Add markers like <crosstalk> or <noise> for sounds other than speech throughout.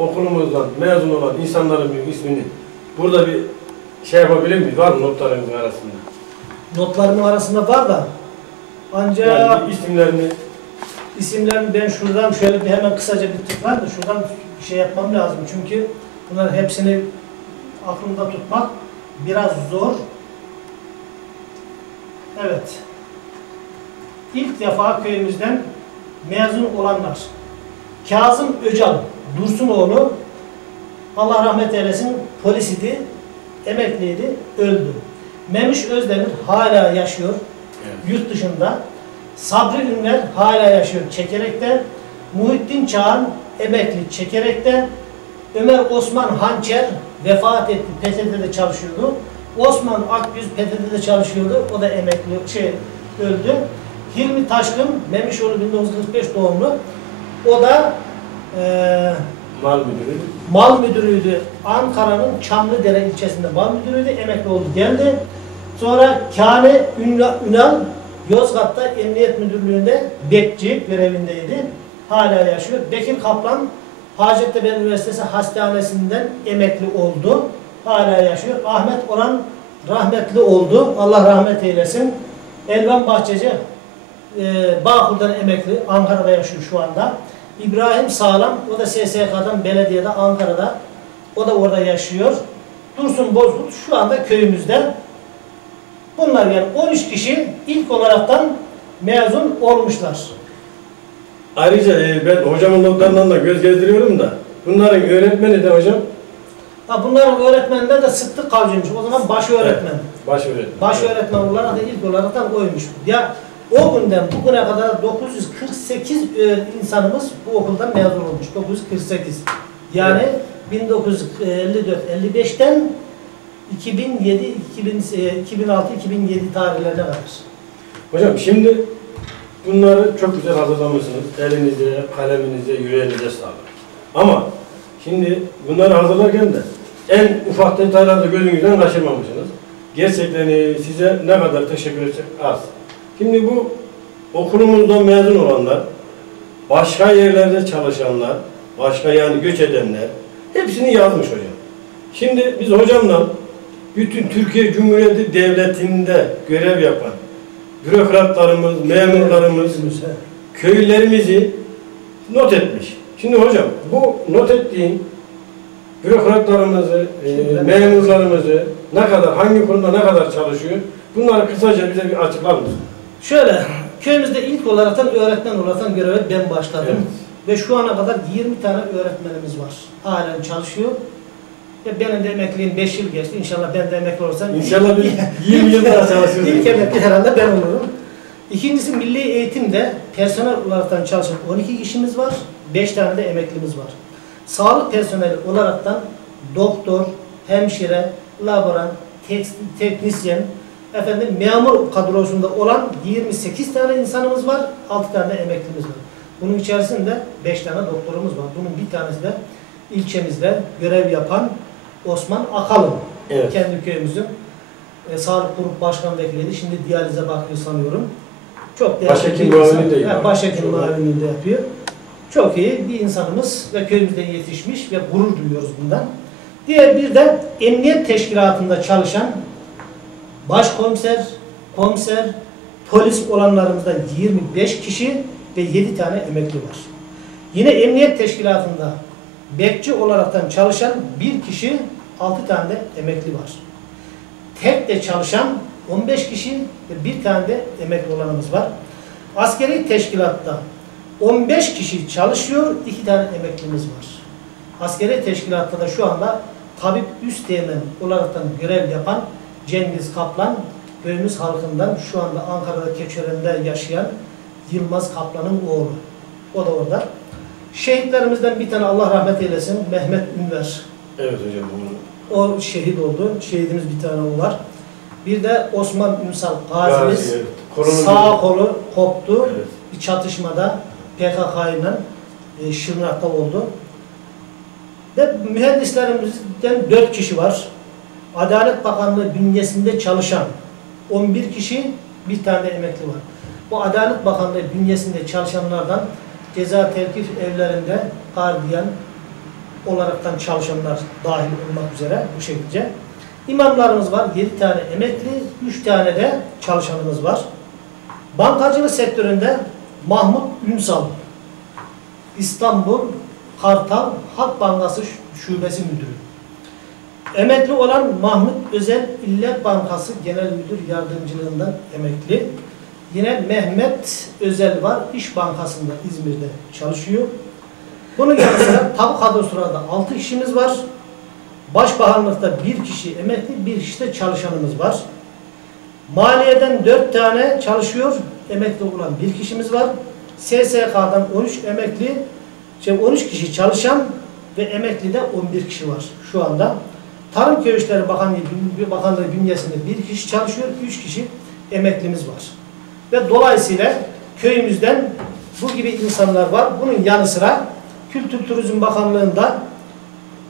okulumuzdan mezun olan insanların bir ismini burada bir şey yapabilir miyiz? Var mı notlarınızın arasında? Notlarımın arasında var da ancak Yani isimlerini isimlerini ben şuradan şöyle bir hemen kısaca bir tıklar da şuradan bir şey yapmam lazım. Çünkü bunların hepsini aklımda tutmak biraz zor. Evet. İlk defa köyümüzden mezun olanlar. Kazım Öcal, Dursunoğlu, Allah rahmet eylesin, polisiydi, emekliydi, öldü. Memiş Özdemir hala yaşıyor, yurt dışında. Sabri Ünver hala yaşıyor Çekerek'te. Muhittin Çağan emekli Çekerek'te. Ömer Osman Hançer vefat etti. PTT'de çalışıyordu. Osman Akgüz PTT'de çalışıyordu. O da emekli şey öldü. Hilmi Taşkın Memişoğlu 1945 doğumlu. O da eee mal müdürü. mal müdürüydü. Ankara'nın Çamlıdere ilçesinde mal müdürüydü. Emekli oldu geldi. Sonra Kane Ünal, Ünal Yozgat'ta Emniyet Müdürlüğü'nde bekçi görevindeydi. Hala yaşıyor. Bekir Kaplan Hacettepe Üniversitesi Hastanesi'nden emekli oldu. Hala yaşıyor. Ahmet Orhan rahmetli oldu. Allah rahmet eylesin. Elvan Bahçeci e, Bağkur'dan emekli. Ankara'da yaşıyor şu anda. İbrahim Sağlam, o da SSK'dan belediyede Ankara'da. O da orada yaşıyor. Dursun Bozkurt şu anda köyümüzde. Bunlar yani 13 kişi ilk olaraktan mezun olmuşlar. Ayrıca e, ben hocamın notlarından da göz gezdiriyorum da bunların öğretmeni de hocam Ha bunların öğretmenler de Sıddık Kavcıymış. O zaman baş öğretmen. baş öğretmen. Baş öğretmen olarak da ilk olaraktan oymuş. Ya o günden bugüne kadar 948 ö- insanımız bu okuldan mezun olmuş. 948. Yani 1954-55'ten 2007 2006 2007 tarihlerine kadar. Hocam şimdi bunları çok güzel hazırlamışsınız. Elinize, kaleminize, yüreğinize sağlık. Ama şimdi bunları hazırlarken de en ufak detaylarda gözünüzden kaçırmamışsınız. Gerçekten e, size ne kadar teşekkür etsek az. Şimdi bu okulumuzdan mezun olanlar, başka yerlerde çalışanlar, başka yani göç edenler hepsini yazmış hocam. Şimdi biz hocamla bütün Türkiye Cumhuriyeti Devleti'nde görev yapan bürokratlarımız, memurlarımız, köylerimizi not etmiş. Şimdi hocam bu not ettiğin bürokratlarımızı, e, memurlarımızı ne kadar, hangi konuda ne kadar çalışıyor? Bunları kısaca bize bir açıklar mısın? Şöyle, köyümüzde ilk olaraktan öğretmen olaraktan göreve ben başladım. Evet. Ve şu ana kadar 20 tane öğretmenimiz var. Halen çalışıyor. Ve benim de emekliliğim 5 yıl geçti. İnşallah ben de emekli olursam İnşallah bir <laughs> 20 yıl daha çalışırız. İlk emekli herhalde ben olurum. İkincisi milli eğitimde personel olaraktan çalışan 12 kişimiz var. 5 tane de emeklimiz var. Sağlık personeli olaraktan doktor, hemşire, laborant, tek- teknisyen, efendim memur kadrosunda olan 28 tane insanımız var. 6 tane de emeklimiz var. Bunun içerisinde 5 tane doktorumuz var. Bunun bir tanesi de ilçemizde görev yapan Osman Akalın. Evet. Kendi köyümüzün e, sağlık grup başkan vekiliydi. Şimdi diyalize bakıyor sanıyorum. Çok değerli Başhekim bir insan. muavinliği de yapıyor. Başhekim Çok- muavinliği de yapıyor. Çok iyi bir insanımız ve köyümüzde yetişmiş ve gurur duyuyoruz bundan. Diğer bir de emniyet teşkilatında çalışan başkomiser, komiser, polis olanlarımızda 25 kişi ve 7 tane emekli var. Yine emniyet teşkilatında bekçi olaraktan çalışan bir kişi, 6 tane de emekli var. Tek de çalışan 15 kişi ve bir tane de emekli olanımız var. Askeri teşkilatta 15 kişi çalışıyor, 2 tane emeklimiz var. Askeri teşkilatta da şu anda tabip üst teğmen olaraktan görev yapan Cengiz Kaplan, köyümüz halkından şu anda Ankara'da Keçören'de yaşayan Yılmaz Kaplan'ın oğlu. O da orada. Şehitlerimizden bir tane Allah rahmet eylesin Mehmet Ünver. Evet hocam. O şehit oldu. Şehidimiz bir tane o var. Bir de Osman Ünsal gazimiz. Gazi, evet. Sağ kolu koptu. Evet. Bir çatışmada PKK ile e, Şırnak'ta oldu. Ve mühendislerimizden 4 kişi var. Adalet Bakanlığı bünyesinde çalışan 11 kişi, bir tane emekli var. Bu Adalet Bakanlığı bünyesinde çalışanlardan ceza terkif evlerinde gardiyan, olaraktan çalışanlar dahil olmak üzere bu şekilde. İmamlarımız var. 7 tane emekli, 3 tane de çalışanımız var. Bankacılık sektöründe Mahmut Ünsal, İstanbul Kartal Halk Bankası Şubesi Müdürü. Emekli olan Mahmut Özel İllet Bankası Genel Müdür Yardımcılığından emekli. Yine Mehmet Özel var. İş Bankası'nda İzmir'de çalışıyor. Bunun yanı sıra <coughs> tabu kadrosularda 6 kişimiz var. Başbakanlıkta bir kişi emekli, bir kişi de çalışanımız var. Maliyeden 4 tane çalışıyor, emekli olan bir kişimiz var. SSK'dan 13 emekli, şey 13 kişi çalışan ve emekli de 11 kişi var şu anda. Tarım Köy İşleri Bakanlığı, Bakanlığı bünyesinde bir kişi çalışıyor, 3 kişi emeklimiz var. Ve dolayısıyla köyümüzden bu gibi insanlar var. Bunun yanı sıra Kültür Turizm Bakanlığı'nda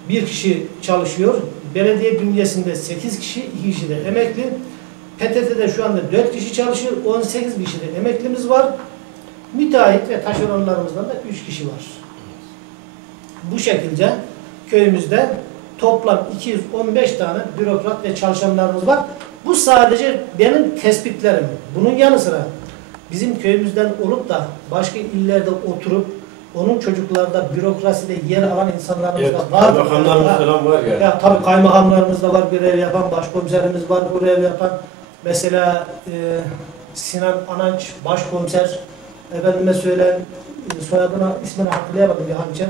bir kişi çalışıyor. Belediye bünyesinde 8 kişi, 2 kişi de emekli. PTT'de şu anda 4 kişi çalışıyor, 18 kişi de emeklimiz var. Müteahhit ve taşeronlarımızdan da 3 kişi var. Bu şekilde köyümüzde toplam 215 tane bürokrat ve çalışanlarımız var. Bu sadece benim tespitlerim. Bunun yanı sıra bizim köyümüzden olup da başka illerde oturup onun çocuklarda bürokraside yer alan insanlarımız Evet, da var. bakanlarımız Ha, falan var yani. ya tabii kaymakamlarımız da var görev yapan, başkomiserimiz var görev yapan. Mesela e, Sinan Ananç başkomiser, efendime söyle e, soyadına ismini hatırlayamadım bir hançer.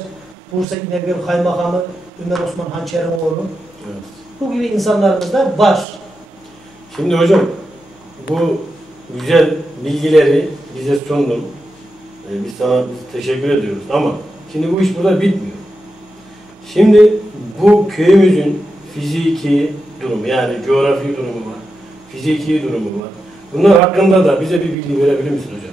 Bursa İnegöl Kaymakamı Ömer Osman Hançer'in oğlu. Evet. Bu gibi insanlarımız da var. Şimdi hocam bu güzel bilgileri bize sundun. Ee, biz sana biz teşekkür ediyoruz ama şimdi bu iş burada bitmiyor. Şimdi bu köyümüzün fiziki durumu yani coğrafi durumu var, fiziki durumu var. Bunlar hakkında da bize bir bilgi verebilir misin hocam?